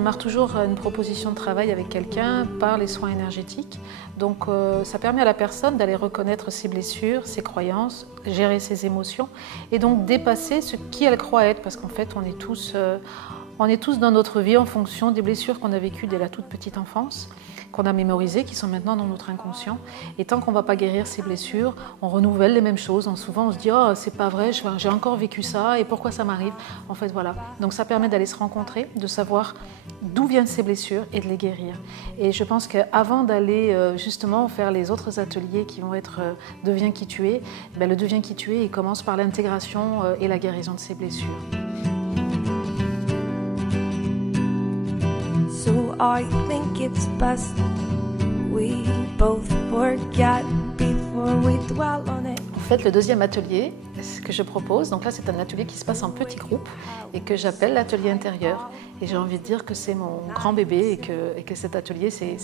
démarre toujours une proposition de travail avec quelqu'un par les soins énergétiques. Donc ça permet à la personne d'aller reconnaître ses blessures, ses croyances, gérer ses émotions et donc dépasser ce qui elle croit être, parce qu'en fait on est tous dans notre vie en fonction des blessures qu'on a vécues dès la toute petite enfance, qu'on a mémorisées, qui sont maintenant dans notre inconscient. Et tant qu'on ne va pas guérir ces blessures, on renouvelle les mêmes choses. Souvent on se dit « Oh, c'est pas vrai, j'ai encore vécu ça, et pourquoi ça m'arrive ?» En fait, voilà. Donc ça permet d'aller se rencontrer, de savoir d'où viennent ces blessures et de les guérir. Et je pense qu'avant d'aller justement faire les autres ateliers qui vont être « Deviens qui tu es », le « Deviens qui tu es », il commence par l'intégration et la guérison de ces blessures. So I think it's best we both forget before we dwell on it. En fait, le deuxième atelier, ce que je propose, donc là c'est un atelier qui se passe en petits groupes et que j'appelle l'atelier intérieur. Et j'ai envie de dire que c'est mon grand bébé et que cet atelier c'est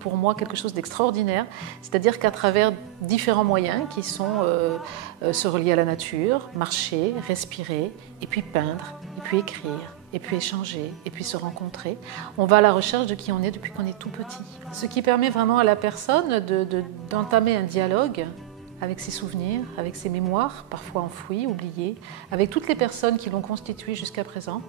pour moi quelque chose d'extraordinaire. C'est-à-dire qu'à travers différents moyens qui sont se relier à la nature, marcher, respirer, et puis peindre, et puis écrire, et puis échanger, et puis se rencontrer. On va à la recherche de qui on est depuis qu'on est tout petit. Ce qui permet vraiment à la personne d'entamer un dialogue avec ses souvenirs, avec ses mémoires, parfois enfouies, oubliées, avec toutes les personnes qui l'ont constitué jusqu'à présent,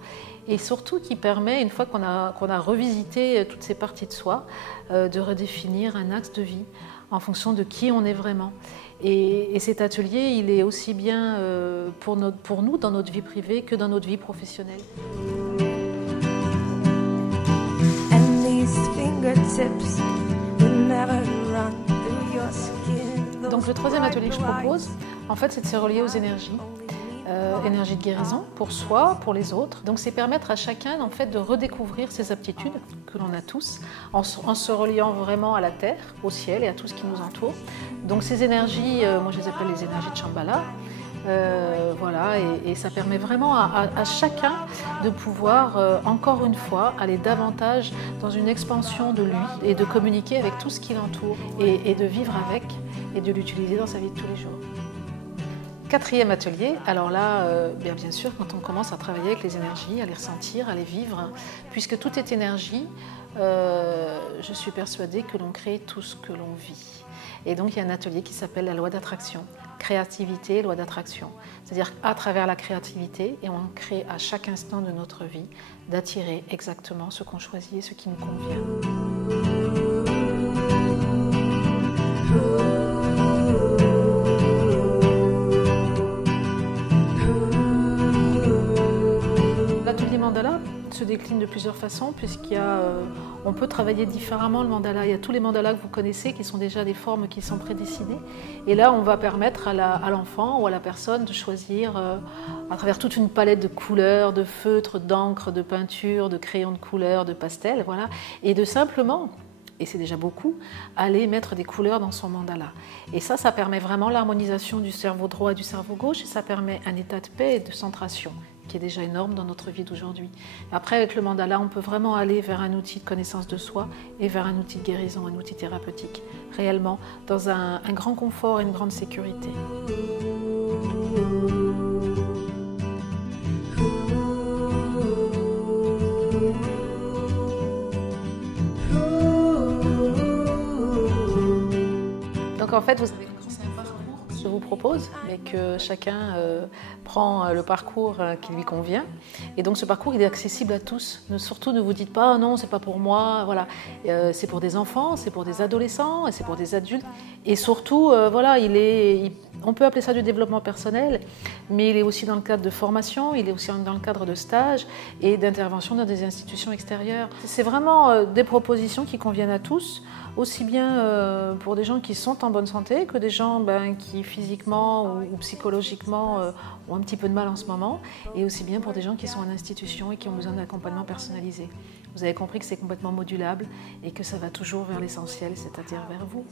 et surtout qui permet, une fois qu'on a revisité toutes ces parties de soi, de redéfinir un axe de vie en fonction de qui on est vraiment. Et cet atelier, il est aussi bien pour nous dans notre vie privée que dans notre vie professionnelle. And these fingertips will never run through your skin. Donc le troisième atelier que je propose, en fait, c'est de se relier aux énergies. Énergie de guérison pour soi, pour les autres. Donc c'est permettre à chacun en fait de redécouvrir ses aptitudes que l'on a tous en se reliant vraiment à la terre, au ciel et à tout ce qui nous entoure. Donc ces énergies, moi je les appelle les énergies de Shambhala. Voilà, et ça permet vraiment à chacun de pouvoir encore une fois aller davantage dans une expansion de lui et de communiquer avec tout ce qui l'entoure et de vivre avec et de l'utiliser dans sa vie de tous les jours. Quatrième atelier, alors là, bien sûr, quand on commence à travailler avec les énergies, à les ressentir, à les vivre, puisque tout est énergie, je suis persuadée que l'on crée tout ce que l'on vit. Et donc il y a un atelier qui s'appelle la loi d'attraction, créativité, loi d'attraction. C'est-à-dire à travers la créativité, et on crée à chaque instant de notre vie, d'attirer exactement ce qu'on choisit et ce qui nous convient. L'atelier mandala se décline de plusieurs façons on peut travailler différemment le mandala. Il y a tous les mandalas que vous connaissez qui sont déjà des formes qui sont prédessinées. Et là, on va permettre à l'enfant ou à la personne de choisir à travers toute une palette de couleurs, de feutres, d'encre, de peinture, de crayons de couleur, de pastels, voilà, et de simplement, et c'est déjà beaucoup, aller mettre des couleurs dans son mandala. Et ça permet vraiment l'harmonisation du cerveau droit et du cerveau gauche, et ça permet un état de paix et de centration, qui est déjà énorme dans notre vie d'aujourd'hui. Après, avec le mandala, on peut vraiment aller vers un outil de connaissance de soi et vers un outil de guérison, un outil thérapeutique, réellement, dans un grand confort et une grande sécurité. Donc en fait, vous savez que c'est un parcours que je vous propose et que chacun prend le parcours qui lui convient. Et donc ce parcours, il est accessible à tous. Surtout ne vous dites pas « non, c'est pas pour moi ». Voilà. C'est pour des enfants, c'est pour des adolescents et c'est pour des adultes. Et surtout, voilà, on peut appeler ça du développement personnel, mais il est aussi dans le cadre de formation, il est aussi dans le cadre de stages et d'intervention dans des institutions extérieures. C'est vraiment des propositions qui conviennent à tous, aussi bien pour des gens qui sont en bonne santé que des gens qui physiquement ou psychologiquement ont un petit peu de mal en ce moment, et aussi bien pour des gens qui sont en institution et qui ont besoin d'accompagnement personnalisé. Vous avez compris que c'est complètement modulable et que ça va toujours vers l'essentiel, c'est-à-dire vers vous.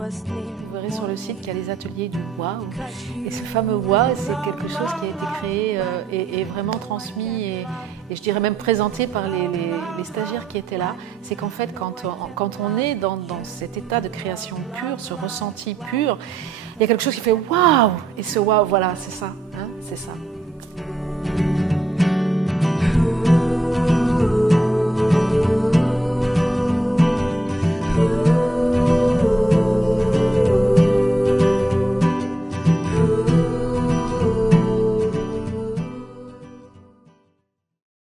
Vous verrez sur le site qu'il y a les ateliers du Wow. Et ce fameux Wow, c'est quelque chose qui a été créé et vraiment transmis et je dirais même présenté par les stagiaires qui étaient là. C'est qu'en fait, quand on est dans cet état de création pure, ce ressenti pur, il y a quelque chose qui fait Waouh! Et ce Waouh, voilà, c'est ça, hein, c'est ça.